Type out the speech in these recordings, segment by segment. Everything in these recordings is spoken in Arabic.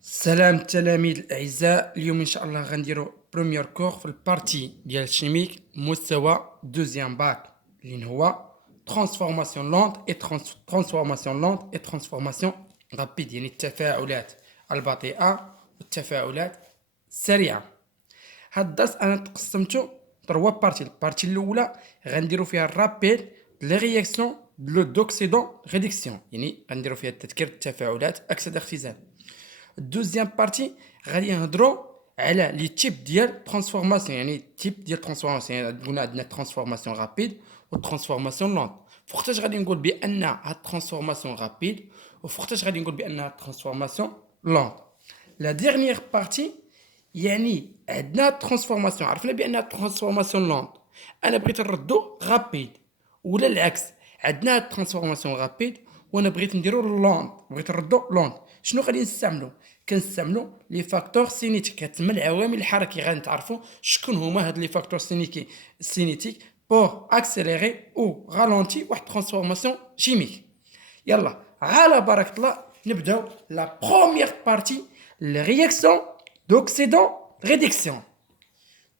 سلام التلاميذ الأعزاء. اليوم إن شاء الله غنديرو بروميير كور في البارتي ديال الشيميك مستوى دوزيام باك اللي هو ترانسفورماسيون لونت اي ترانسفورماسيون لونت اي ترانسفورماسيون رابيد، يعني التفاعلات البطيئة والتفاعلات السريعة. هاد الدرس أنا تقسمتو تروا بارتي. البارتي الأولى غنديرو فيها الرابيل لي رياكسيون دو دوكسيدون ريدكسيون، يعني غنديرو فيها تذكير التفاعلات أكسدة اختزال. الدوزيام بارتي غادي نهضروا على لي تيب ديال ترانسفورماسيون، يعني تيب ديال ترانسفورماسيون. يعني قلنا عندنا ترانسفورماسيون رابيد و ترانسفورماسيون لونت. فوقتاش غادي نقول بان هاد ترانسفورماسيون رابيد وفوقتاش غادي نقول بان ترانسفورماسيون لونت. لا ديرنيير بارتي يعني عندنا ترانسفورماسيون، عرفنا بان ترانسفورماسيون لونت انا بغيت نردو رابيد، ولا العكس عندنا ترانسفورماسيون رابيد وانا بغيت نديرو لونت، بغيت نردو لونت. شنو غادي نستعملو؟ كنستعملو لي فاكتور سينيتيك، كتسمى العوامل الحركيه. غنتعرفوا شكون هما هاد لي فاكتور سينيتيك بور اكسيليري او رالونتي واحد ترانسفورماسيون شيميك. يلا على بركه الله نبداو لا بروميير بارتي، لي رياكسيون دوكسيدون ريدكسيون.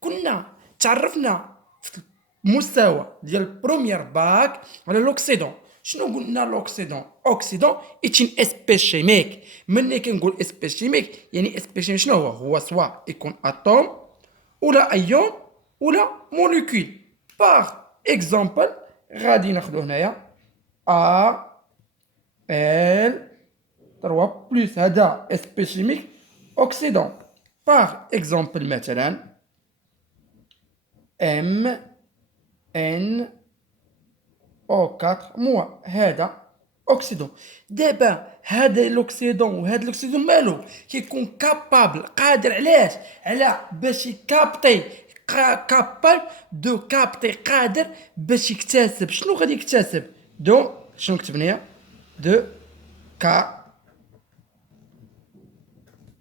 كنا تعرفنا في المستوى ديال البروميير باك على لوكسيدون. شنو قلنا لوكسيدون؟ اوكسيدون اتين اسبيس شيميك. ملي كنقول اسبيس شيميك يعني اسبيس شيميك شنو هو سوا يكون اتوم ولا ايون ولا موليكول. باغ اكزومبل غادي ناخذ هنايا ا ال 3 بلس هذا اسبيس شيميك اوكسيدون. باغ اكزومبل مثلا ام ان او 4 موا هذا اوكسيدون. دابا هذا الاكسيدون وهذا الاكسيدون مالو كيكون كابابل، قادر علاش؟ على باش يكابتي، كابابل دو كابتي، قادر باش يكتسب. شنو غادي يكتسب؟ دو شنو كتبنا دو كا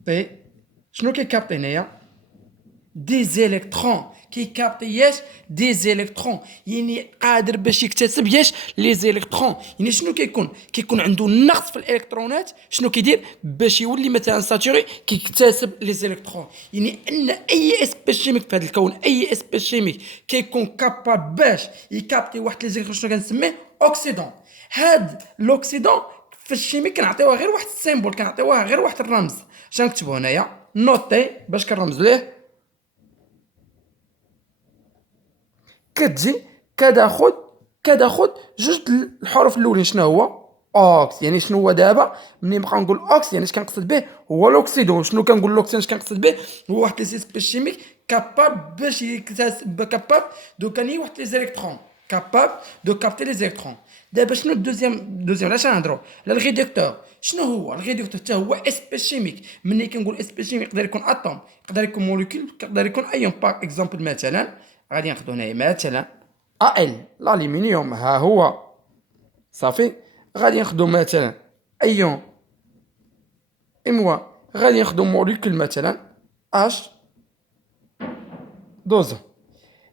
بي. شنو كيكابتي هنايا؟ دي زيليكترون. كيكابتي ياش دي زيليكترون، يعني قادر باش يكتسب ياش لي زيليكترون. يعني شنو كيكون عنده نقص في الالكترونات. شنو كيدير باش يولي مثلا ساتوري؟ كيكتسب لي زيليكترون. يعني ان اي اسبيس شيميك في هذا الكون، اي اسبيس شيميك كيكون كاباب باش يكابتي واحد لي زيليكترون. شنو كنسميه؟ اوكسيدون. هاد لوكسيدون في الشيميك كنعطيوها غير واحد السيمبول، كنعطيوها غير واحد الرمز. شنو نكتبو هنايا؟ نوتي باش كنرمز ليه. كتجي كتاخد جوج الحروف الاولين. شنو هو؟ اوكس. يعني شنو هو دابا ملي نبقى نقول اوكس يعني اش كنقصد به؟ هو لوكسيدون. شنو كنقول لوكسيدون اش كنقصد به؟ هو واحد لي سيسبيس شيميك كاباب باش يكتسب، كاباب دو كاني واحد لي زيليكترون، كاباب دو كابتي لي زيليكترون. دابا شنو الدوزيام علاش نهضروا على الريدكتور؟ شنو هو الريدكتور؟ حتى هو اسبيس شيميك. ملي كنقول اسبيس شيميك يقدر يكون اتوم، يقدر يكون موليكول، يقدر يكون ايون. باغ اكزومبل مثلا غادي ناخذ هنايا مثلا ال الالومنيوم، ها هو صافي. غادي ناخذ مثلا ايون اموا، غادي ناخذ موليكول مثلا اش 12.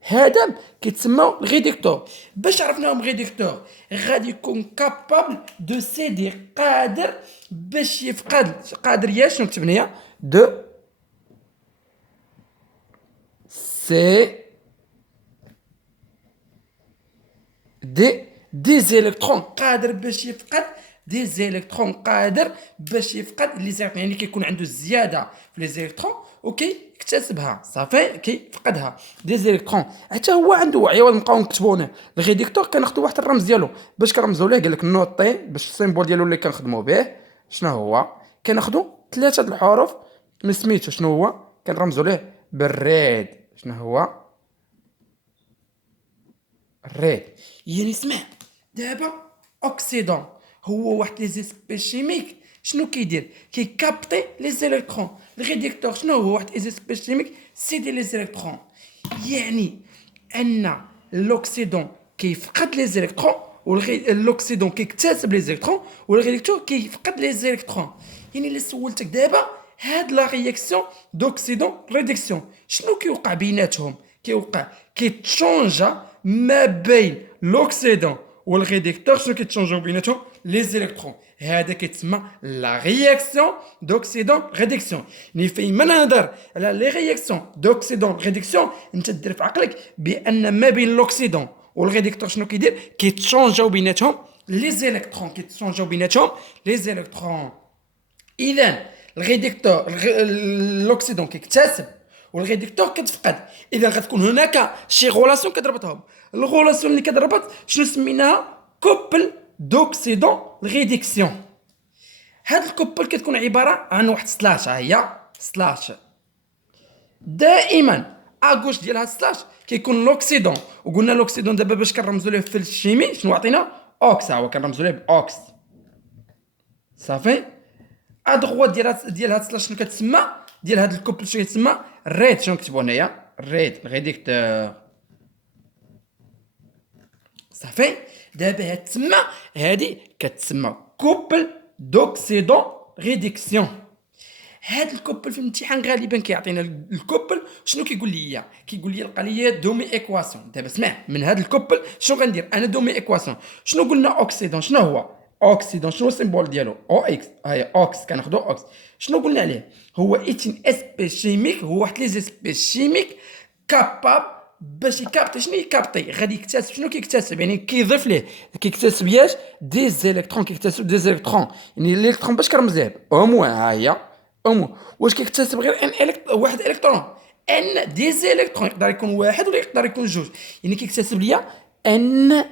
هذا كيتسمى ريدكتور. باش عرفناهم ريدكتور غادي يكون كابابل دو سيدي، قادر باش يفقد، قادر يا شنو كتبنا هي دو سي دي زيليكترون، قادر باش يفقد دي زيليكترون، قادر باش يفقد لي زيليكترون. يعني كيكون عنده زياده في لي زيليكترون وكي يكتسبها صافي، كيفقدها دي زيليكترون. حتى هو عنده وعي. ونبقاو نكتبونه الريدكتور كناخذوا واحد الرمز ديالو باش كنرمزوا ليه. قال لك نوطي باش السيمبول ديالو اللي كنخدموا به شنو هو؟ كناخذوا ثلاثه الحروف من سميتو. شنو هو؟ كنرمزوا ليه بالريد. شنو هو؟ الريد. يعني اسمع دابا اوكسيدون هو واحد لي زيسبيس شيميك. شنو كيدير؟ كيكابتي لي زيليكترون. الريدكتور شنو هو؟ واحد لي زيسبيس شيميك سيدي لي زيليكترون. يعني ان الاكسيدون كيفقد لي زيليكترون والاكسيدون كيكتسب لي زيليكترون والريدكتور كيفقد لي زيليكترون. يعني اللي سولتك دابا هاد لا رياكسيون دوكسيدون ريدكسيون شنو كيوقع بيناتهم؟ كيوقع كيتشونجا ما بين لوكسيدون والريدكتور. شنو كيتشونجاو بيناتهم؟ لي زيليكترون. هذا كيتسمى لا رياكسيون دوكسيدون ريدكسيون. يعني فيما نهضر على لي رياكسيون دوكسيدون ريدكسيون انت دير في عقلك بان ما بين لوكسيدون والريدكتور شنو كيدير؟ كيتشونجاو بيناتهم لي زيليكترون، كيتشونجاو بيناتهم لي زيليكترون. اذا الريدكتور لوكسيدون كيكتسب والريدكتور كتفقد، اذا غتكون هناك شي غولاسيون كتربطهم. الغولاسيون اللي كتربط شنو سميناها؟ كوبل دوكسيدون ريدكسيون. هاد الكوبل كتكون عباره عن واحد سلاش، ها هي سلاش. دائما اغوش ديال هاد سلاش كيكون لوكسيدون، وقلنا لوكسيدون دابا باش كنرمزوا ليه في الشيمي شنو عطينا؟ اوكس، ها هو كنرمزوا ليه باوكس. صافي. ادغوا ديال هاد سلاش شنو كتسمى؟ ديال هاد الكوبل شنو كيتسمى؟ ريد. شنو نكتبوا هنايا؟ ريد ريدكتور. صافي. دابا هاد تسمى، هادي كتسمى كوبل دوكسيدون ريدكسيون. هاد الكوبل في الامتحان غالبا كيعطينا الكوبل شنو كيقول لي؟ كيقول لي لقى لي دومي ايكواسيون. دابا اسمع، من هاد الكوبل شنو غندير انا؟ دومي ايكواسيون. شنو قلنا؟ اوكسيدون. شنو هو اوكسيدون؟ شنو السيمبول ديالو؟ او اكس. هاي اوكس، كناخذوا اوكس. شنو قلنا عليه؟ هو ايتين اسبي شيميك، هو واحد لي زيسبي شيميك كاباب باش يكابتي. شنو يكابتي؟ غادي يكتسب. شنو كيكتسب؟ يعني كيضيف ليه، كيكتسب ياش؟ دي زيليكترون. كيكتسب دي زيليكترون. يعني الالكترون باش كنرمز ليه او موان، ها هي او موان. واش كيكتسب غير ان واحد الكترون؟ ان دي زيليكترون. يقدر يكون واحد ولا يقدر يكون جوج، يعني كيكتسب ليا ان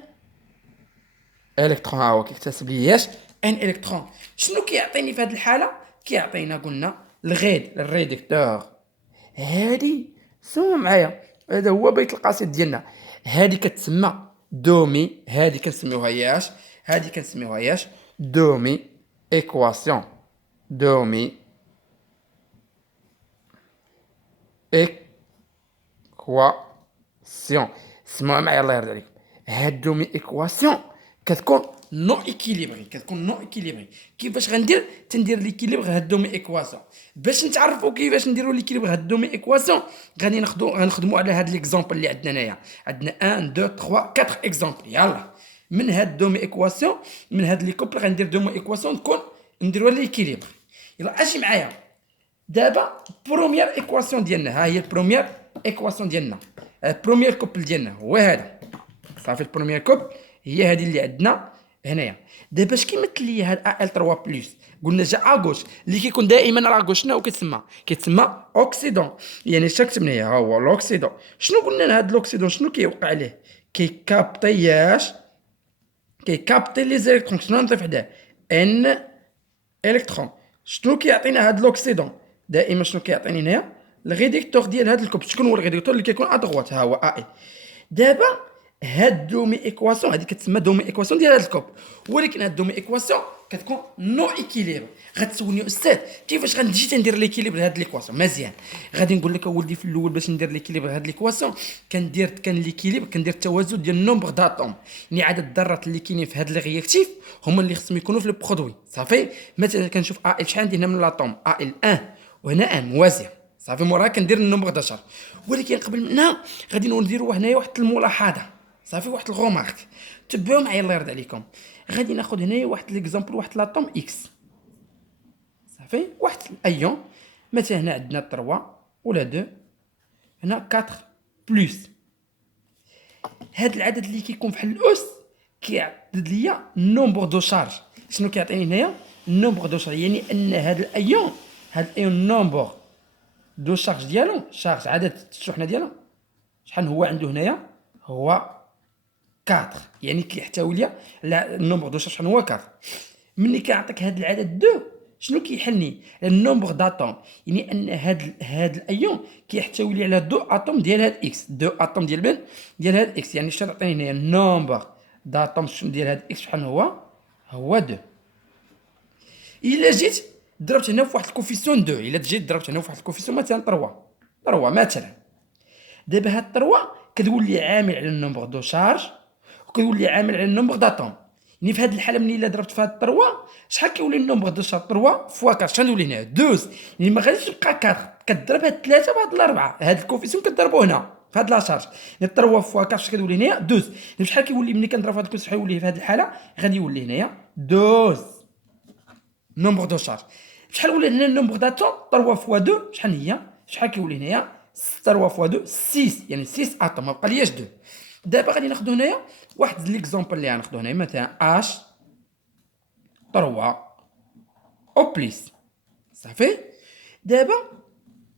الكترون. ها هو كيكتسب ليا ياش؟ ان الكترون. شنو كيعطيني في هذه الحاله؟ كيعطينا قلنا الغيد الريدكتور. هادي سمعوا معايا، هذا هو بيت القصيد ديالنا. هادي كتسمى دومي، هادي كنسميوها ياش؟ هادي كنسميوها ياش؟ دومي ايكواسيون. دومي ايكواسيون. سمعوا معايا الله يرضي عليكم. هاد دومي ايكواسيون كتكون نو ايكيليبري. كتكون نو ايكيليبري. كيفاش غندير؟ تندير ليكيليبر هاد دومي ايكواسيون. باش نتعرفوا كيفاش نديروا ليكيليبر هاد دومي ايكواسيون غادي غنخدموا على هاد ليكزامبل اللي عندنا هنايا. عندنا 1 2 3 4 اكزامبل. يلا من هاد دومي ايكواسيون، من هاد لي كوبل غندير دومي ايكواسيون تكون نديروها ليكيليبر. يلا اجي معايا. دابا بروميير ايكواسيون ديالنا، ها هي البروميير ايكواسيون ديالنا. البروميير كوبل ديالنا هو هذا. صافي. البروميير كوبل هي هذه اللي عندنا هنايا. دابا اش كيمثل لي هاد ال 3 بلس؟ قلنا جا اغوش اللي كيكون دائما راه اغوش شنو كيتسمى؟ كيتسمى اوكسيدون. يعني اش كتبنا هي؟ ها هو الاوكسيدون. شنو قلنا هاد الاوكسيدون شنو كيوقع عليه؟ كيكابطياش؟ كيكابطي لي زيليكترون. شنو نضيف حداه؟ ان الكترون. شنو كيعطينا هاد الاوكسيدون؟ دائما شنو كيعطيني هنايا؟ الريدكتور ديال هاد الكوب. شكون هو الريدكتور اللي كيكون ادغوات؟ ها هو اي. دابا هاد دومي ايكواسيون هادي كتسمى دومي ايكواسيون ديال هاد الكوب، ولكن هاد دومي ايكواسيون كتكون نو ايكيليبر. غتسولني استاذ كيفاش غنجي تندير ليكيليبر هاد ليكواسيون؟ مزيان، غادي نقول لك اولدي في الاول باش ندير ليكيليبر هاد ليكواسيون كان ليكيليبر كندير التوازن ديال النومبر داتوم، يعني عدد الذرات اللي كاينين في هاد لي رياكتيف هما اللي خصهم يكونوا في البرودوي. صافي. مثلا كنشوف ال شحال عندي هنا من لاطوم؟ ال 1 وهنا 1 موازيه. صافي. موراها كندير النومبر 11. ولكن قبل منها غادي نديروا هنايا واحد الملاحظه. صافي. واحد الغومارك تبعوا معايا الله يرضي عليكم. غادي ناخذ هنايا واحد ليكزامبل، واحد لاطوم اكس. صافي. واحد الايون مثلا هنا عندنا 3 ولا 2، هنا 4 بلس. هاد العدد اللي كيكون بحال الاس كيعدد ليا نومبر دو شارج. شنو كيعطيني هنايا؟ نومبر دو شارج، يعني ان هاد الايون نومبر دو شارج ديالو، شارج عدد الشحنه ديالو شحال هو عنده هنايا؟ هو 4. يعني كيحتوي ليا النومبر دو شارج شحال هو 4. ملي كيعطيك هاد العدد 2 شنو كيحلني؟ النومبر داتوم، يعني ان هاد الايون كيحتوي لي على 2 اتوم ديال هاد اكس، 2 اتوم ديال من؟ ديال هاد اكس. يعني شنو تعطيني هنايا؟ النومبر داتوم ديال هاد اكس شحال هو 2. الا جيت ضربت هنا في واحد الكوفيسيون 2، الا جيت ضربت هنا في واحد الكوفيسيون مثلا 3 مثلا، دابا هاد 3 كتولي عامل على النومبر دو شارج وكتولي عامل على النومبر داتوم. يعني في هذه الحاله ملي الا ضربت في هاد 3 شحال كيولي النومبر دو شارج؟ 3 فوا 4 شحال يولي هنا؟ 12. يعني ما غاديش تبقى 4، كضرب هاد 3 بهاد الاربعه، هاد الكوفيسيون كضربو هنا في هاد لا شارج. يعني 3 فوا 4 شحال كتولي هنا؟ 12. يعني شحال كيولي ملي كنضرب هاد الكوفيسيون؟ شحال يولي في هاد الحاله؟ غادي يولي هنايا 12. نومبر دو شارج. شحال ولا هنا النومبر داتون 3 فوا 2 شحال هي؟ شحال كيولي هنايا 3 فوا 2 6 يعني 6 اتوم ما بقالياش 2. دابا غادي ناخذ هنايا واحد ليكزامبل اللي غناخذ هنايا مثلا اش 3 او بليس صافي. دابا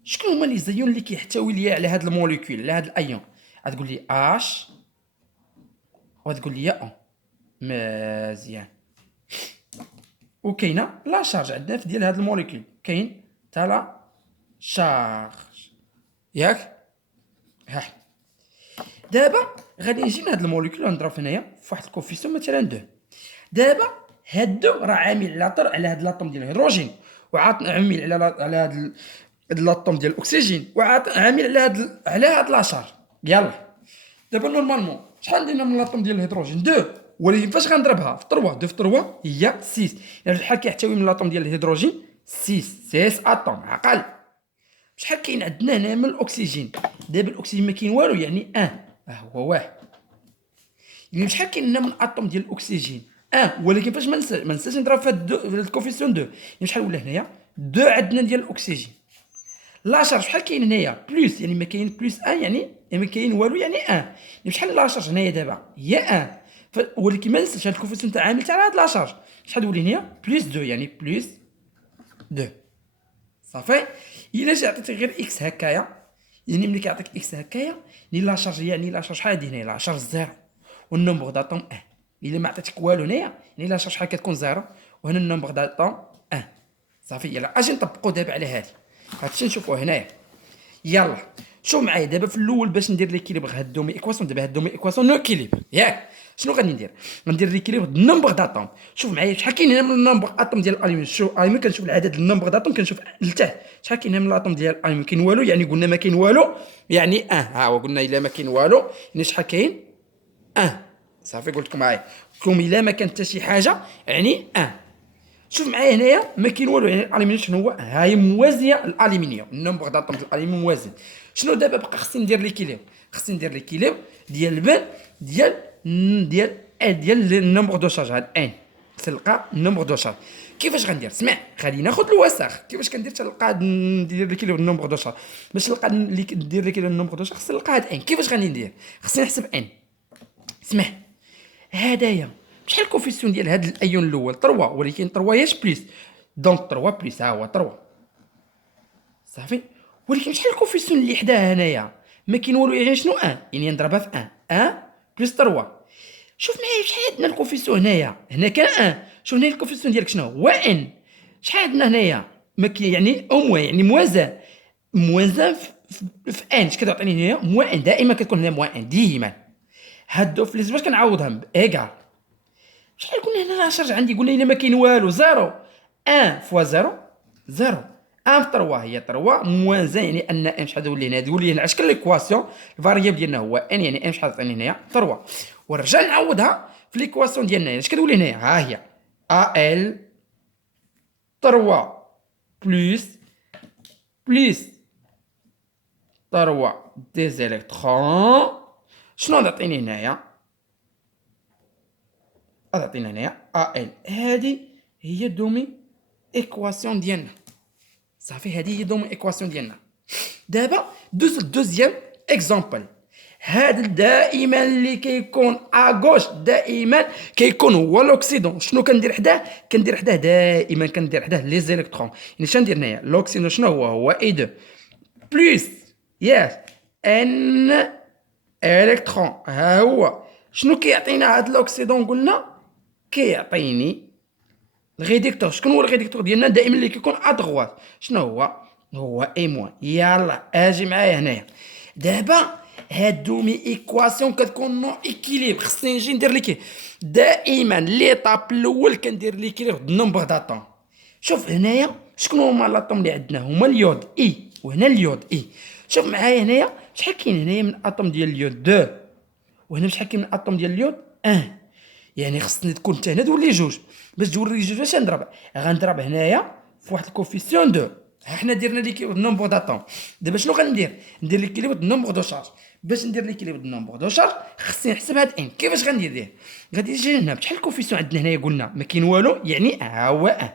شكون هما لي زيون اللي كيحتوي ليا على هاد الموليكول على هاد الايون؟ غتقول لي اش وغتقول لي او مزيان. وكاينه لا شارج عندنا في ديال هاد الموليكول كاين تا لا شارج ياك. ها دابا غادي نجي لهاد الموليكول ونضرب هنايا في واحد الكوفيسيون مثلا 2. دابا هاد 2 راه عامل على هاد لاطوم ديال الهيدروجين عامل على هاد لاطوم ديال الاكسجين عامل على هاد لا شارج. يلا دابا نورمالمون شحال عندنا من لاطوم ديال الهيدروجين 2 ولكن فاش غنضربها في 3 2 في 3 هي 6 يعني شحال كيحتوي من لاطوم ديال الهيدروجين 6 اتوم عقل. شحال كاين عندنا هنا من الاكسجين؟ دابا الاكسجين ما كاين والو يعني 1 هو واحد. يعني شحال كاين هنا من اتوم ديال الاكسجين 1 ولكن فاش ما ننساش نضرب في هاد الكوفيسيون 2 يعني شحال ولا هنايا 2 عندنا ديال الاكسجين. لا شارج شحال كاين هنايا بلس يعني ما كاين بلس 1 يعني ما كاين والو يعني 1 يعني شحال لا شارج هنايا دابا هي 1 ولكن ما ننساش هاد الكوفيسيون تاع عامل تاع هاد لا شارج شحال تولي هنايا بلس 2 يعني بلس 2 صافي. الا جا عطيتك غير اكس هكايا يعني ملي كيعطيك اكس هكايا يعني لا شارج يعني لا شارج شحال هادي هنا لا شارج زيرو والنومبر داتوم 1. الا ما عطيتك والو هنايا يعني لا شارج شحال كتكون زيرو وهنا النومبر داتوم 1 صافي. يلا اجي نطبقوا دابا على هادي هادشي نشوفوه هنايا. يلا شوف معايا دابا في الاول باش ندير ليكيليبر هاد دومي ايكواسيون. دابا هاد دومي ايكواسيون نو كيليبر ياك شنو غادي ندير ليكيليبر النومبر داتوم. شوف معايا شحال كاين هنا من النومبر اتوم ديال الالومنيوم. شوف الالومنيوم كنشوف العدد النومبر داتوم كنشوف لتحت شحال كاين هنا من الاتوم ديال الالومنيوم كاين والو يعني قلنا ما كاين والو يعني ها هو قلنا الا ما كاين والو يعني شحال كاين صافي. قلت لكم معايا قلت لكم الا ما كانت حتى شي حاجه يعني شوف معايا هنايا ما كاين والو يعني الالومنيوم شنو هو ها هي موازيه الالومنيوم النومبر داتوم ديال الالومنيوم موازي. شنو دابا بقى خصني ندير ليكيليبر ديال بان ديال النومبر دو شارج هاد ان تلقى النومبر دو شارج. كيفاش غندير؟ اسمع غادي ناخذ الوسخ كيفاش كندير تلقى ندير ليكيليبر النومبر دو شارج. باش نلقى ندير ليكيليبر النومبر دو شارج خصني نلقى هاد ان. كيفاش غادي ندير؟ خصني نحسب ان. اسمع هدايا شحال الكوفيسيون ديال هاد الايون الاول 3 ولكن 3 ياش بليس دونك 3 بليس ها هو 3 صافي. ولكن شحال الكوفيسيون اللي حداها هنايا ما كاين والو يعني شنو يعني نضربها في 1 بلس 3. شوف معايا شحال عندنا الكوفيسيون هنا كان شوف هنا الكوفيسيون ديالك شنو هو شحال عندنا هنايا ما كاين يعني او موان يعني موازان في اش كتعطيني هنايا موان دائما كتكون هنا موان ديما. هادو في باش كنعوضهم بايكال شحال قلنا هنا لا شارج عندي قلنا الا ما كاين والو زيرو 1 فوا زيرو 1 في 3 هي 3 موان زين يعني ان ام شحال تولي هنا تولي هنا شكل ليكواسيون الفاريابل ديالنا هو ان يعني ام شحال تعطيني هنايا 3 ونرجع نعوضها في ليكواسيون ديالنا هنا اش كتولي هنايا ها هي ال 3 بلس 3 دي الكترون شنو تعطيني هنايا تعطينا هنايا ال. هذه هي دومي ايكواسيون ديالنا صافي. هذه هي دومي ايكواسيون ديالنا. دابا دوز الدوزيام اكزامبل. هذا دائما اللي كيكون اغوش دائما كيكون هو الاكسيدون. شنو كندير حداه دائما كندير حداه لي زيليكترون يعني شنو ندير هنايا الاكسيدون شنو هو اي 2 بلس ياس ان الكترون. ها هو شنو كيعطينا هذا الاكسيدون قلنا كيعطيني الريدكتور. شكون هو الريدكتور ديالنا دائما اللي كيكون ادغوات شنو هو اي موان. يلا اجي معايا هنايا. دابا هادو ايكواسيون كتكون نو ايكيليبر خصني نجي ندير ليكي دائما ليطاب الاول كندير ليكيليبر النومبر داتوم. شوف هنايا شكون هما لاطوم اللي عندنا هما اليود اي وهنا اليود اي. شوف معايا هنايا شحال كاين هنايا من اتوم ديال اليود 2 وهنا شحال كاين من اتوم ديال اليود 1 يعني خصني تكون حتى هنا تولي جوج. باش تولي جوج واش غنضرب هنايا في واحد الكوفيسيون 2. حنا درنا ليكيليبر النومبر داتوم. دابا شنو غندير ليكيليبر النومبر دو شارج. باش ندير ليكيليبر النومبر دو شارج خصني نحسب هاد ان. كيفاش غندير غادي نجي هنا شحال الكوفيسيون عندنا هنايا قلنا ما كاين والو يعني ها هو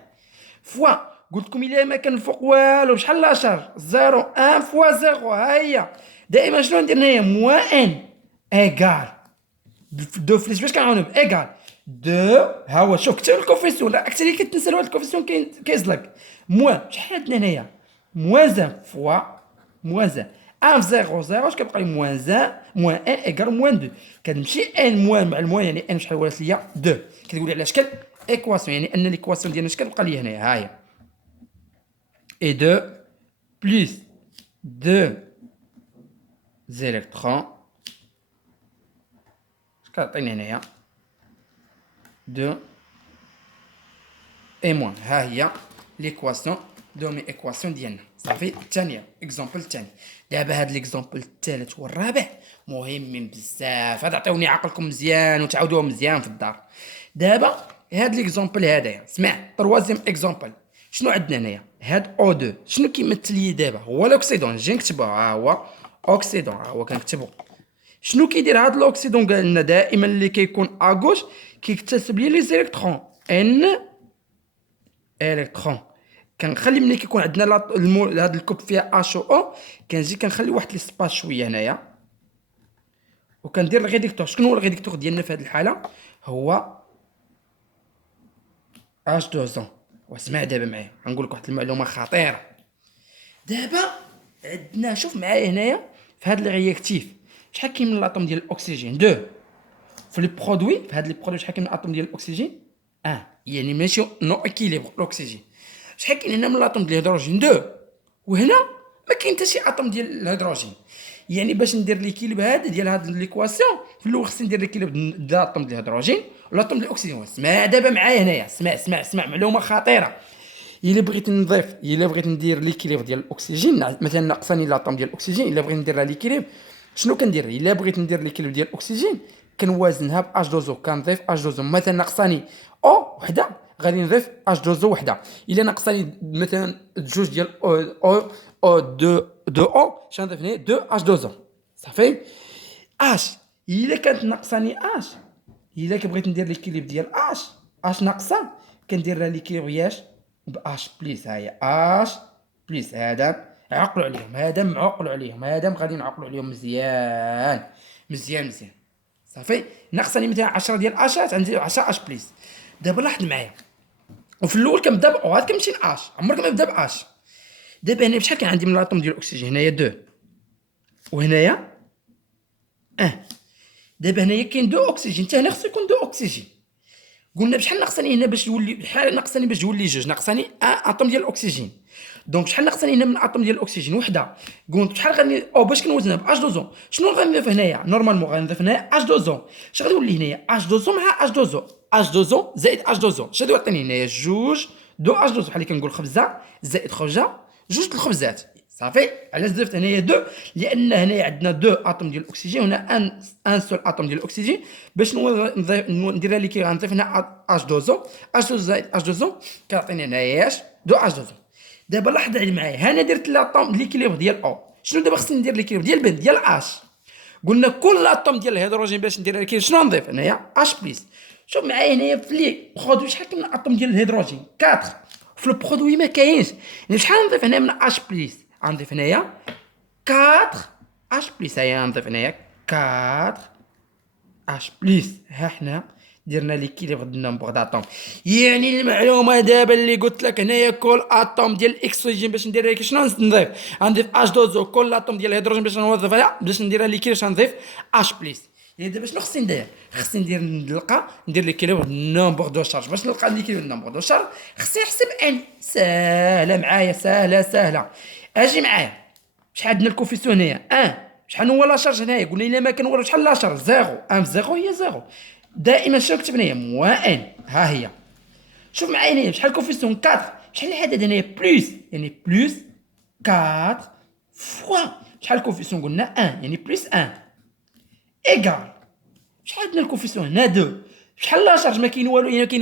فوا قلت لكم الا ما كان الفوق والو شحال لا شارج 0 1 فوا 0 ها هي دائما شنو ندير هنايا موان ان ايكال دو فليش باش كنعاونهم ايكال دو ها هو شوف كتب الكوفيسيون لا اكثر كتنسى هاد الكوفيسيون كيزلك موان شحال عندنا هنايا موان 1 فوا موان 1 0 0 اش كتبقى لي موان 1 موان 1 ايكال موان 2 كتمشي ان موان مع الموان يعني ان شحال ولات ليا 2 كتقول لي على شكل ايكواسيون يعني ان ليكواسيون ديالنا اش كتبقى لي هنايا ها هي et 2 plus 2 électrons كتعطيني هنايا 2 et moins ها هي ليكواسيون دومي ايكواسيون ديالنا صافي الثانيه اكزومبل الثاني دابا هاد ليكزومبل الثالث والرابع مهمين بزاف هاد عطيوني عقلكم مزيان وتعاودوه مزيان في الدار دابا هاد ليكزومبل هذايا سمع تروازيام اكزومبل شنو عندنا هنايا هاد او 2 شنو كيمثل لي دابا هو الاكسيدون نجي نكتبوه ها هو اوكسيدون ها هو كنكتبو شنو كيدير هاد الاكسيدون قال لنا دائما اللي كيكون اغوش كيكتسب لي لي زيليكترون ان الكترون كنخلي ملي كيكون عندنا هاد الكوب فيها اش او او كنجي كنخلي واحد ليسباس شويه هنايا وكندير الغيديكتور شكون هو الغيديكتور ديالنا في هاد الحاله هو اش 2 واسمع دابا معايا غنقول لك واحد المعلومه خطيره دابا عندنا شوف معايا هنايا في هاد الرياكتيف شحال كاين من الاطوم ديال الاكسجين 2 في لي برودوي في هاد لي برودوي شحال كاين من الاطوم ديال الاكسجين يعني ماشي نو اكيليبر الاكسجين شحال كاين هنا من الاطوم ديال الهيدروجين 2 وهنا ما كاين حتى شي اطوم ديال الهيدروجين يعني باش ندير ليكيليب هذا ديال هاد ليكواسيون في الاول خصني ندير ليكيليب ديال الاطوم ديال الهيدروجين والاطوم ديال الاكسجين اسمع دابا معايا هنايا اسمع معلومه خطيره الا بغيت نضيف الا بغيت ندير ليكيليب ديال الاكسجين مثلا ناقصاني لاطوم ديال الاكسجين الا بغيت ندير لها ليكيليب شنو كندير الا بغيت ندير ليكيليب ديال الاكسجين كنوازنها ب H2O كنضيف H2O مثلا ناقصاني او وحده غادي نضيف H2O وحده الا ناقصاني مثلا جوج ديال او 2 او شنضيف هنا 2 H2O صافي اش الا كانت ناقصاني اش الا كبغيت ندير ليكيليب ديال اش ناقصه كندير لها ليكيليب ياش ب اش بليس هاهي اش بليس هذا عقلوا عليهم هذا معقلوا عليهم هذا غادي نعقلوا عليهم مزيان صافي ناقصني مثلا 10 ديال اشات عندي 10 اش بليس دابا لاحظ معايا وفي الاول كنبدا او هاد كنمشي لاش عمرك ما يبدا باش دابا هنا بشحال كان عندي من الاطوم ديال الاكسجين هنايا 2 وهنايا دابا هنايا كاين 2 اكسجين حتى هنا خصو يكون 2 اكسجين قلنا بشحال ناقصني هنا باش يولي بحال ناقصني باش يولي جوج ناقصني اطوم ديال الاكسجين دونك شحال ناقصني هنا من اطوم ديال الاكسجين وحده قلت شحال غادي او باش كنوزنها ب اش 2 شنو غنضيف هنايا نورمالمون غنضيف هنايا اش 2 اش غادي يولي هنايا اش 2 مع اش 2 اش 2 زائد اش 2 اش غادي يعطيني هنايا جوج دو اش 2 بحال اللي كنقول خبزه زائد خرجه جوج الخبزات صافي علاش زدت هنايا 2 لان هنايا عندنا 2 اطوم ديال الاكسجين هنا ان سول اطوم ديال الاكسجين باش نديرها لي كي غنضيف هنا اش 2 زائد اش 2 كيعطيني هنايا اش 2 اش 2 دابا لاحظ علي معايا هنا درت لاطوم ليكيليبر ديال او شنو دابا خصني ندير ليكيليبر ديال بنت ديال اش قلنا كل اطوم ديال الهيدروجين باش ندير ليكيليبر شنو نضيف هنايا اش بليس شوف معايا هنايا في لي برودوي شحال كاين من اطوم ديال الهيدروجين 4 في البرودوي ما كاينش يعني شحال نضيف هنا من اش بليس غنضيف هنايا 4 اش بليس هيا نضيف هنايا 4 اش بليس ها حنا درنا ليكيليبر د النومبر داتوم يعني المعلومه دابا اللي قلت لك هنايا كل اطوم ديال الاكسجين باش ندير لك شنو نضيف غنضيف اش 2 كل اطوم ديال الهيدروجين باش نوظفها باش نديرها ليكيليبر نضيف اش بليس يعني دابا شنو خصني ندير خصني ندير ليكيليبر النومبر دو شارج باش نلقى ليكيليبر النومبر دو شارج خصني نحسب ان ساهله معايا ساهله اجي معايا شحال عندنا الكوفيسيون هنايا شحال هو لا شارج هنايا قلنا الا ما كان والو شحال لا شارج 0 0 هي 0 دائما شنو كتبنا هي موان ها هي شوف معايا هنايا شحال الكوفيسيون 4 شحال العدد هنايا بلس يعني بلس 4 فوا شحال الكوفيسيون قلنا 1 يعني بلس 1 ايكال شحال عندنا الكوفيسيون هنا 2 شحال لا شارج ما كاين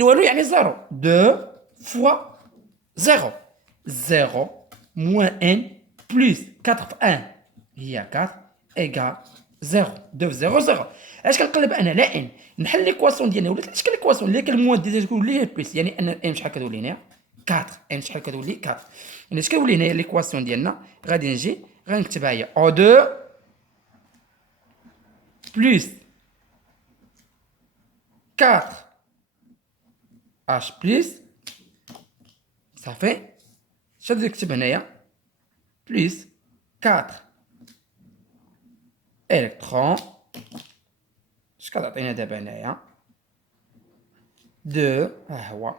والو يعني 0 2 فوا 0 0 moins 1 plus 4 في 1 هي 4 ايكال 0 2 في 0 0 علاش كنقلب انا لا ان نحل ليكواسيون ديالنا ولات اش كاين ليكواسيون اللي كان المواد ديالها تكون ليه بلس يعني ان ام شحال كتولي هنا 4 ان شحال كتولي 4. يعني اش كتولي هنايا ليكواسيون ديالنا؟ غادي نجي غنكتبها هي O2 بلس 4 H بلس صافي. اش غادي نكتب هنايا؟ بلس 4 الكترون. اش كتعطينا دابا هنايا؟ 2 ها هو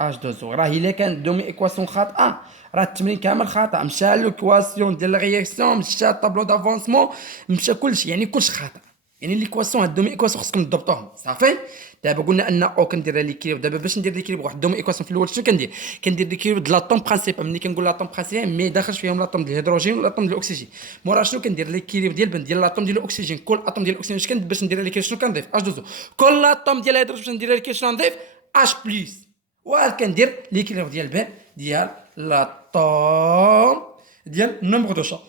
اش دو زو. راه الا كان دومي ايكواسيون خاطئه راه التمرين كامل خاطئ. مشى لوكواسيون ديال الرياكسيون، مشى طابلو دافونسمون، مشى كلشي، يعني كلشي خاطئ. يعني ليكواسيون هاد دومي ايكواسيون خصكم تضبطوهم صافي. دابا قلنا ان او كنديرها ليكيليبر. دابا باش ندير ليكيليبر واحد دومي ايكواسيون في الاول شنو كندير؟ كندير ليكيليبر د لاطوم برينسيبال. ملي كنقول لاطوم برينسيبال مي داخل فيهم لاطوم ديال الهيدروجين ولاطوم ديال الاكسجين. مورا شنو كندير؟ ليكيليبر ديال بن ديال لاطوم ديال الاكسجين. كل اطوم ديال الاكسجين اش كندير باش ندير ليكيليبر؟ شنو كنضيف؟ اش دوزو. كل لاطوم ديال الهيدروجين باش ندير ليكيليبر شنو نضيف؟ اش بلس. وكندير ليكيليبر ديال بن ديال لاطوم ديال النومبر دو شا.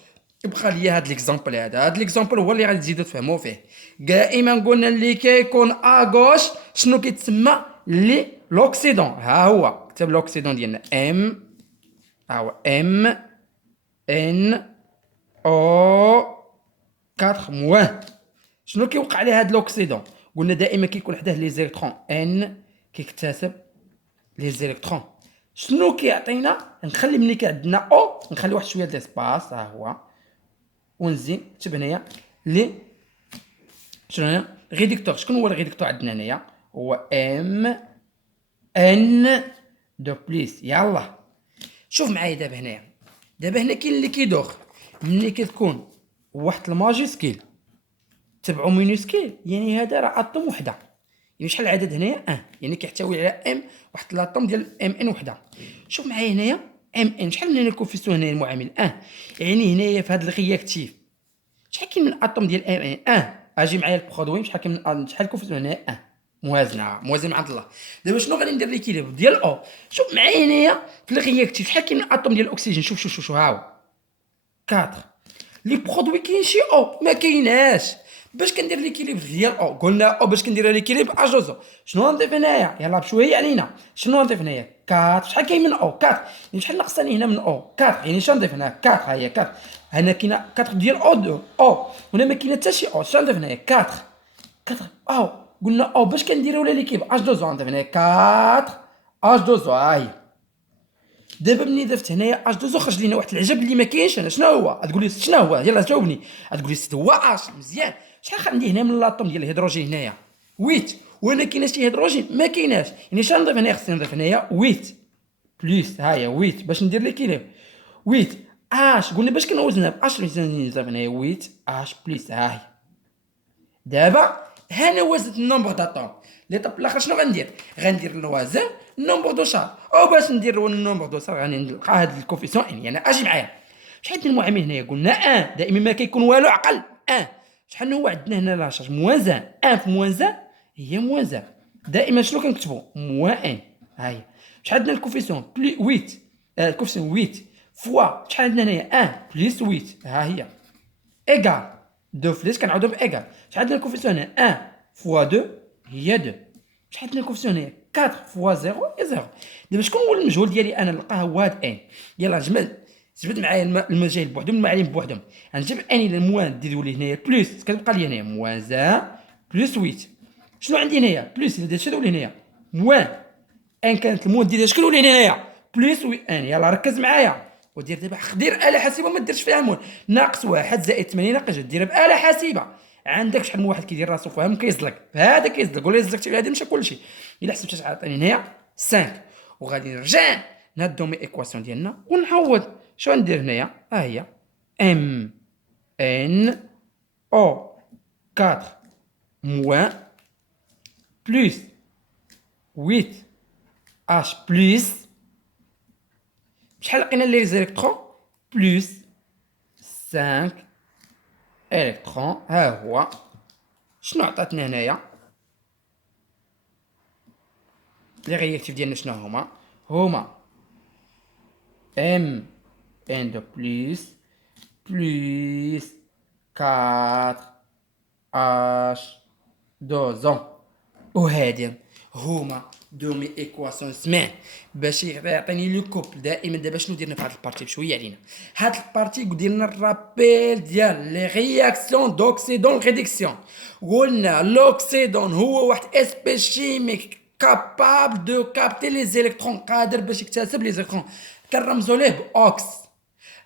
يبقى لي هاد ليكزامبل. هاد ليكزامبل هو اللي غادي تزيدو تفهموا فيه. دائما قلنا اللي كيكون اغوش شنو كيتسمى؟ لي لوكسيدون. ها هو كتب لوكسيدون ديالنا ام. ها هو ام ان او 4 موان. شنو كيوقع على هاد لوكسيدون؟ قلنا دائما كيكون حداه لي زيلكترون ان كيكتسب لي زيلكترون. شنو كيعطينا؟ نخلي ملي كان عندنا او نخلي واحد شويه ديال سباس. ها هو ونزيد نكتب هنايا لي شنو هنا ريدكتور. شكون هو الريدكتور عندنا هنايا؟ هو ام ان دو بليس. يلا شوف معايا دابا هنايا. دابا هنا كاين اللي كيدوخ ملي كتكون واحد الماجيسكيل تبعو مينوسكيل، يعني هذا راه اتوم وحده. يعني شحال العدد هنايا؟ يعني كيحتوي على ام واحد لاطوم ديال ام ان وحده. شوف معايا هنايا ام ان شحال من هنا الكوفيسيون هنا المعامل يعني هنايا في هذا الرياكتيف شحال كاين من اتوم ديال ام ان؟ اجي معايا البرودوي شحال كاين من شحال الكوفيسيون هنا موازنه مع عند الله. دابا شنو غادي ندير ليكيليبر ديال او؟ شوف معايا هنايا في الرياكتيف شحال كاين من اتوم ديال الاكسجين؟ شوف ها هو 4. لي برودوي كاين شي او ما كايناش. باش كندير ليكيليبر ديال او؟ قلنا او باش كندير ليكيليبر اش دوزو. شنو غنضيف هنايا؟ يلاه بشويه علينا. شنو غنضيف هنايا؟ 4. شحال كاين من او؟ 4. يعني شحال ناقصاني هنا من او؟ 4. يعني شنو نضيف هنا؟ 4. ها هي 4. هنا كاينه 4 ديال او 2 او. هنا ما كاينه حتى شي او. شنو نضيف هنايا؟ 4. او قلنا او باش كنديروا ليكيليبر اش دوزو غنضيف هنايا 4 اش دوزو. ها هي دابا ملي درت هنايا اش دوزو خرج لينا واحد العجب اللي ما كاينش. انا شنو هو؟ غتقول لي شنو هو؟ يلاه جاوبني. غتقول لي هو اش. مزيان. شحال عندي هنا من لاطوم ديال الهيدروجين هنايا؟ 8. وانا كاينه شي هيدروجين ما كايناش. يعني شنو نضيف هنايا؟ خصني نضيف هنايا 8 بلس. ها هي 8 باش ندير ليكيليبر 8 اش. قلنا باش كنوزنها ب اش نضيف هنايا 8 اش بلس. ها هي دابا هنا وزنت النومبر داتوم. ليطاب الاخر شنو غندير؟ غندير نوازن النومبر دو شار. او باش ندير النومبر دو شار غادي نلقى هاد الكوفيسيون يعني اجي معايا. شحال من المعامل هنايا؟ قلنا 1 دائما ما كيكون والو عقل 1. شحال هو عندنا هنا لا شارج؟ موازن 1 في موازن هي موازن. دائما شنو كنكتبوا؟ موان. ها هي شحال عندنا الكوفيسيون؟ بلي 8. الكوفيسيون 8 فوا شحال عندنا هنايا 1 بلس 8. ها هي ايكال 2 فليس كنعاودو بايكال. شحال عندنا الكوفيسيون هنا؟ 1 فوا 2 هي 2. شحال عندنا الكوفيسيون هنا؟ 4 فوا 0 هي 0. دابا شكون هو المجهول ديالي انا نلقاه؟ هو هاد ان. يلاه جبد معايا المجال بوحدهم المعالم بوحدهم. غنجيب ان الى موان ديروا لي هنايا بلس كتبقى لي هنايا موان 1 بلس 8. شنو عندي هنايا؟ بلس الا درت شنو ولي هنايا؟ موان ان كانت الموان ديالها شكون ولي هنايا؟ بلس ان. يلاه ركز معايا ودير دابا دير آلة حاسبة ما ديرش فيها مول. ناقص 1 زائد 8 ناقص ديرها بآلة حاسبة. عندك شحال من واحد كيدير راسو فاهم كيزلق هذا كيزلق ولا زلقتي بهذا ماشي كلشي. الا حسبت شحال عطاني هنايا 5. وغادي نرجع نهدو مي ايكواسيون ديالنا ونعوض. شنو ندير هنايا؟ ها هي ام ان او 4 موان بلس 8 اش بلس شحال لقينا لي زيلكترون؟ بلس 5 الكترون. ها هو شنو عطاتنا هنايا؟ لي رياكتيف ديالنا شنو هما ام ان دو بلس 4 اش 2 وهادي هما دومي ايكواسيون سمع باش يعطيني لو كوبل دائما. دابا شنو درنا في هاد البارتي بشويه علينا هاد البارتي درنا الرابيل ديال لي رياكسيون دوكسيدون ريدكسيون. قلنا لوكسيدون هو واحد اسبيس شيميك كابابل دو كابتي لي زيليكترون، قادر باش يكتسب لي زيليكترون، كنرمزو ليه باوكس.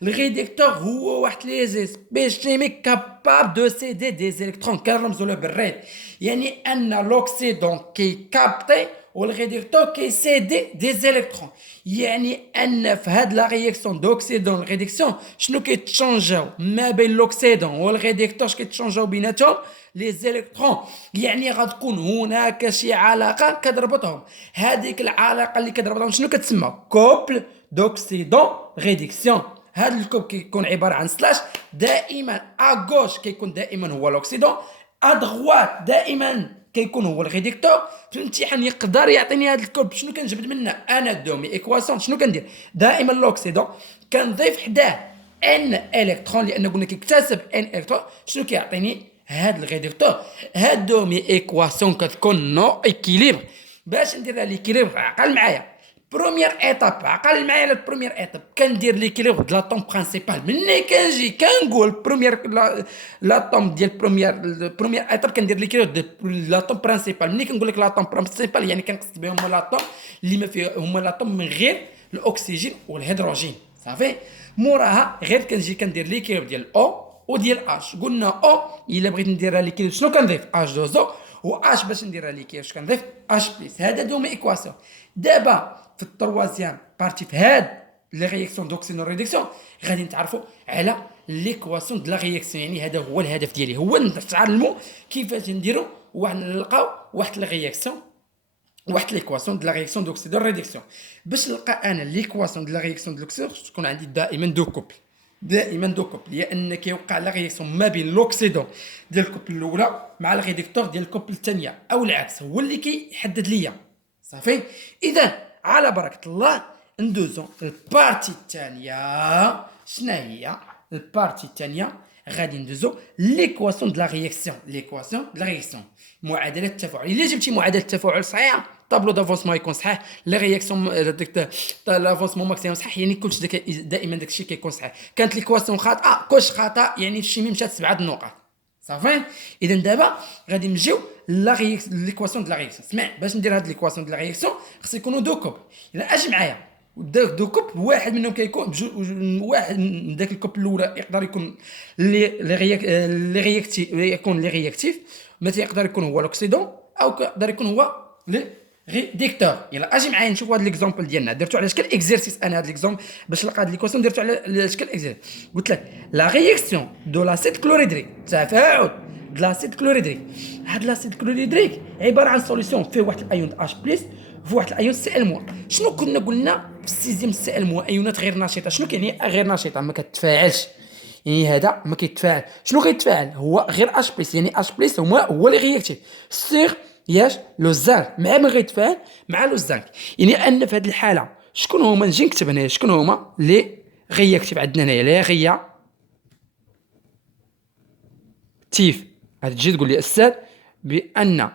الريدكتور هو واحد لي زيسبيس شيميك كابابل دو سيدي دي زيليكترون، كنرمزو له بالريد. يعني ان لوكسيدون كي كابتي والريدكتور كي سيدي دي زيليكترون. يعني ان في هاد لا رياكسيون دوكسيدون ريدكسيون شنو كيتشونجاو ما بين لوكسيدون والريدكتور، كيتشونجاو بيناتهم لي زيليكترون. يعني غتكون هناك شي علاقه كتربطهم. هذيك العلاقه اللي كتربطهم شنو كتسمى؟ كوبل دوكسيدون ريدكسيون. هذا الكوب كيكون عباره عن سلاش، دائما اغوش كيكون دائما هو لوكسيدون، ادغوات دائما كيكون هو الريدكتور. في الامتحان يقدر يعطيني هذا الكوب، شنو كنجبد منه انا دومي ايكواسيون؟ شنو كندير؟ دائما لوكسيدون كنضيف حداه ان الكترون، لان قلنا كيكتسب ان الكترون. شنو كيعطيني هذا الريدكتور؟ هاد دومي ايكواسيون كتكون نو ايكيليبر. باش ندير ليكيليبر عقل معايا، بروميير ايتاب عقل معايا. لا بروميير ايتاب كندير ليكيليبر د لاطوم برينسيبال. ملي كنجي كنقول بروميير لاطوم ديال بروميير ايتاب كندير ليكيليبر د لاطوم برينسيبال. ملي كنقول لك لاطوم برينسيبال يعني كنقصد بهم لاطوم اللي ما فيه، هما لاطوم من غير الاكسجين والهيدروجين. صافي موراها غير كنجي كندير ليكيليبر ديال او وديال اش. قلنا او الا بغيت نديرها ليكيليبر شنو كنضيف؟ اش دوزو، و اش باش نديرها ليكيليبر شنو كنضيف؟ اش بليس. هذا دومي ايكواسيون. دابا في التروازيام بارتي في هاد لي رياكسيون دوكسيدون ريدكسيون غادي نتعرفوا على ليكواسيون د لا رياكسيون. يعني هذا هو الهدف ديالي، هو نتعلموا كيفاش نديروا نلقاو واحد لا رياكسيون، واحد ليكواسيون د لا رياكسيون دوكسيدون ريدكسيون. باش نلقى انا ليكواسيون د لا رياكسيون د لوكسيدون تكون عندي دائما دو كوبل، دائما دو كوبل. لان كيوقع لا رياكسيون ما بين لوكسيدون ديال الكوبل الاولى مع الريدكتور ديال الكوبل الثانيه، او العكس، هو اللي كيحدد ليا. صافي اذا على بركه الله ندوزو البارتي الثانيه. شنو هي البارتي الثانيه؟ غادي ندوزو ليكواسيون د لا رياكسيون. ليكواسيون د لا رياكسيون معادله التفاعل. الا جبتي معادله التفاعل صحيحه طابلو دافونسمون يكون صحيح، لي رياكسيون ديك لافونسمون ماكسيموم صحيح، يعني كلشي دائما داكشي كيكون صحيح. كانت ليكواسيون خاطئه كلشي خطا، يعني الشيمي مشات 7 النقط. صافي اذا دابا غادي نجيو ليكواسيون د لا رياكسيون. اسمع، باش ندير هاد ليكواسيون د لا رياكسيون خص يكونوا دو كوب. الا اجي معايا دو كوب، واحد منهم كيكون واحد من داك الكوب الاولى يقدر يكون لي رياكتيف، يكون لي رياكتيف، مثلا يقدر يكون هو لوكسيدون او يقدر يكون هو لي ريدكتور. يلا اجي معايا نشوفوا هذا ليكزامبل ديالنا. درتو على شكل اكزرسيس. انا هذا ليكزامبل باش نلقى هذه ليكواسيون درتو على شكل اكزرسيس. قلت لك لا رياكسيون دو لاسيد كلوريدريك، تفاعل د لاسيد كلوريدريك. هاد لاسيد كلوريدريك عباره عن سوليسيون فيه واحد الايون اش بلس في واحد الايون سي ال مو. شنو كنا قلنا في السيزيام سي ال مو؟ ايونات غير نشيطه. شنو كيعني غير نشيطه؟ ما كتفاعلش. يعني هذا ما كيتفاعل. شنو كيتفاعل؟ هو غير اش بلس. يعني اش بلس هو اللي رياكتيف سيغ ياش لو زانك مع ما غيتفاعل مع لو زانك. يعني ان في هذه الحاله شكون هما؟ نجي نكتب هنايا شكون هما لي رياكتيف عندنا هنايا. لي رياكتيف غادي تجي تقول لي استاذ بان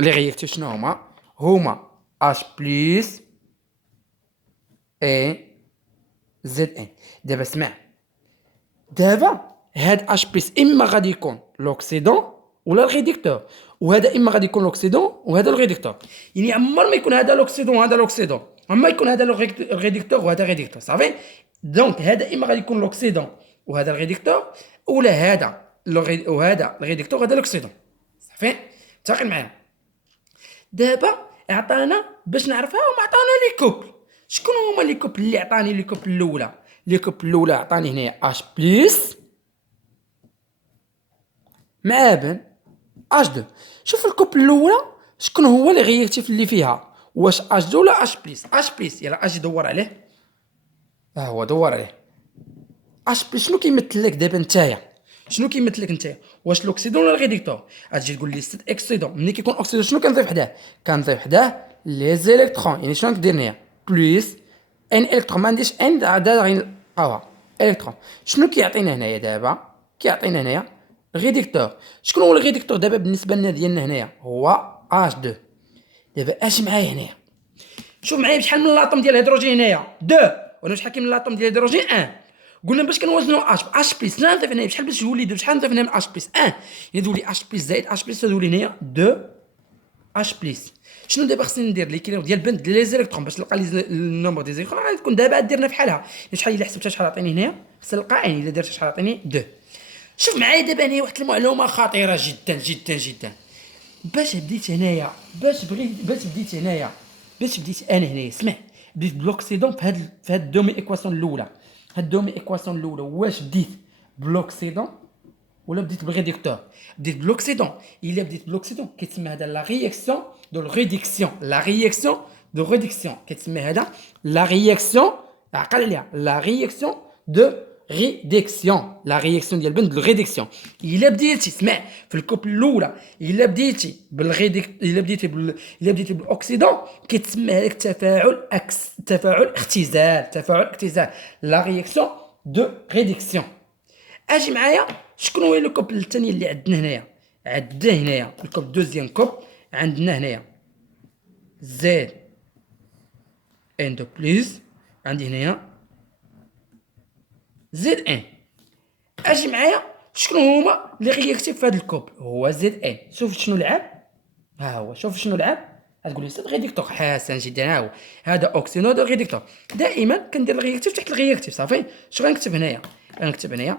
لي رياكتيف شنو هما اش بلس اي زد ان. دابا اسمع، دابا هاد اش بلس اما غادي يكون لوكسيدون ولا الريدكتور، وهذا اما غادي يكون لوكسيدون وهذا الريدكتور. يعني عمر ما يكون هذا لوكسيدون وهذا لوكسيدون، عمر يكون هذا الريدكتور وهذا الريدكتور. صافي دونك هذا اما غادي يكون لوكسيدون وهذا الريدكتور، ولا هذا وهذا الريدكتور وهذا لوكسيدون. صافي متفقين معايا؟ دابا عطانا باش نعرفها وما عطانا لي كوبل. شكون هما لي كوبل اللي عطاني؟ لي كوبل الاولى، لي كوبل الاولى عطاني هنايا اش بلس مع بن اش دو. شوف الكوبل الاولى شكون هو اللي رياكتيف اللي فيها، واش اش دو ولا اش بلس؟ اش بلس. يلا اجي دور عليه. هو دور عليه اش بلس. شنو كيمثل لك دابا نتايا؟ شنو كيمثل لك نتايا؟ واش لوكسيدون ولا الريدكتور؟ غتجي تقول لي ست اكسيدون. ملي كيكون اوكسيدون شنو كنضيف حداه؟ كنضيف حداه لي زيليكترون. يعني شنو كدير هنايا؟ بلس ان الكترون. ما عنديش ان عدد غير نلقاوها الكترون. شنو كيعطينا هنايا دابا؟ كيعطينا هنايا الريدكتور. شكون هو الريدكتور دابا بالنسبه لنا ديالنا هنايا؟ هو اش 2. دابا اش معايا هنايا؟ شوف معايا شحال من لاطوم ديال الهيدروجين هنايا 2 وانا شحال كاين من لاطوم ديال الهيدروجين 1. قلنا باش كنوزنوا اش بلس نضيف هنايا بشحال باش يولي شحال نضيف هنا من اش بلس 1 يدولي اش بلس زائد اش بلس تدولي هنايا 2 اش بلس. شنو دابا خصني ندير ليكيليبر ديال بند لي زيليكترون باش نلقى النومبر ديال زيليكترون غادي تكون دابا درنا بحالها. شحال الا حسبتها شحال عطيني هنايا خصني نلقى الا درت شحال عطيني 2. شوف معايا دابا هنايا واحد المعلومه خطيره جدا جدا جدا. باش بديت انا هنايا اسمع بديت بلوكسيدون في هاد الدومي ايكواسيون الاولى. هاد الدومي ايكواسيون الاولى واش بديت بلوكسيدون ولا بديت بالريدكتور؟ بديت بلوكسيدون. الا بديت بلوكسيدون كيتسمى هذا لا رياكسيون دو ريدكسيون. لا رياكسيون دو ريدكسيون كيتسمى هذا لا رياكسيون. عقل عليها لا رياكسيون دو ريدكسيون. لا رياكسيون ديال بند الريدكسيون. الا بديتي اسمع في الكوب الاولى الا بديتي بالاكسيدون كيتسمى هذاك التفاعل تفاعل اختزال. لا رياكسيون دو ريدكسيون. اجي معايا شكون هو الكوب الثاني اللي عندنا هنايا؟ عندنا هنايا الكوب دوزيام كوب عندنا هنايا زد ان دو بلس عندي هنايا زد ان. اجي معايا شكون هما لي رياكتيف في هذا الكوب؟ هو زد ان. شوف شنو لعب، ها هو شوف شنو لعب. غتقول لي سيد ريدكتور، حسن جدا. ها هو هذا اوكسينو دو ريدكتور. دائما كندير الرياكتيف تحت الرياكتيف صافي. شنو غنكتب هنايا؟ غنكتب هنايا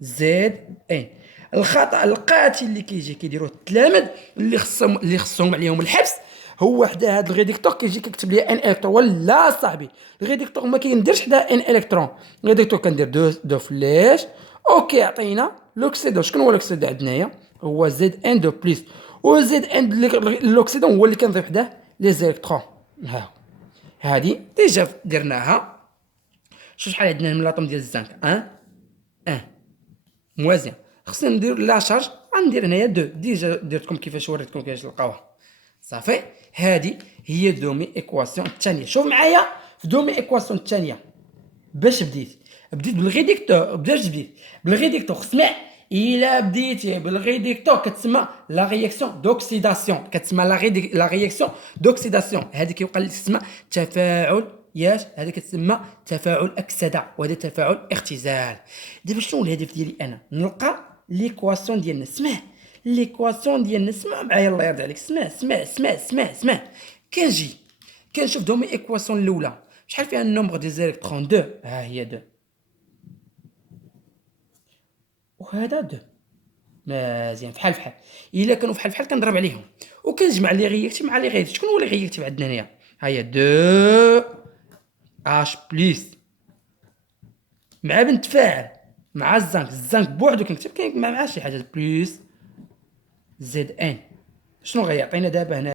زد ان. الخطا القاتل اللي كيجي كيديروه التلاميذ اللي خصهم عليهم الحبس هو حدا هاد الريدكتور كيجي كيكتب لي ان الكترون. ولا صاحبي الريدكتور ما كينديرش حدا ان الكترون. الريدكتور كندير دو فلاش. اوكي عطينا لوكسيدون. شكون هو لوكسيدون عندنايا؟ هو زد ان دو بلس. و زد ان لوكسيدون هو اللي كنضيف حداه لي زيليكترون. ها هادي ديجا درناها. شوف شحال عندنا من لاطوم ديال الزنك؟ 1 موازين. خصني ندير لا شارج غندير هنايا 2. ديجا درتكم كيفاش وريتكم كيفاش تلقاوها صافي. هذه هي دومي ايكواسيون الثانيه. شوف معايا في دومي ايكواسيون الثانيه باش بديت بالريدكتور. بديت بالريدكتور. اسمع الا بديتي بالريدكتور كتسمى لا رياكسيون دوكسيداسيون. كتسمى لا رياكسيون دوكسيداسيون. هذه كيوقع لي تسمى تفاعل ياش. هذا كتسمى تفاعل اكسده وهذا تفاعل اختزال. دابا شنو الهدف ديالي انا؟ نلقى ليكواسيون ديالنا. اسمع ليكواسيون ديالنا. اسمع معايا الله يرضي عليك. اسمع. كنجي كنشوف دومي ايكواسيون الاولى شحال فيها النومبر دي زيليكترون 2. ها هي 2 وهذا 2 مزيان بحال الا كانوا بحال كنضرب عليهم وكنجمع لي رياكتيف مع لي رياكتيف. شكون هو لي رياكتيف عندنا هنايا؟ ها هي 2 اش بلس مع بنتفاعل مع الزنك بوحدو كنكتب كاين مع شي حاجه بلس زد ان. شنو غيعطينا دابا هنا؟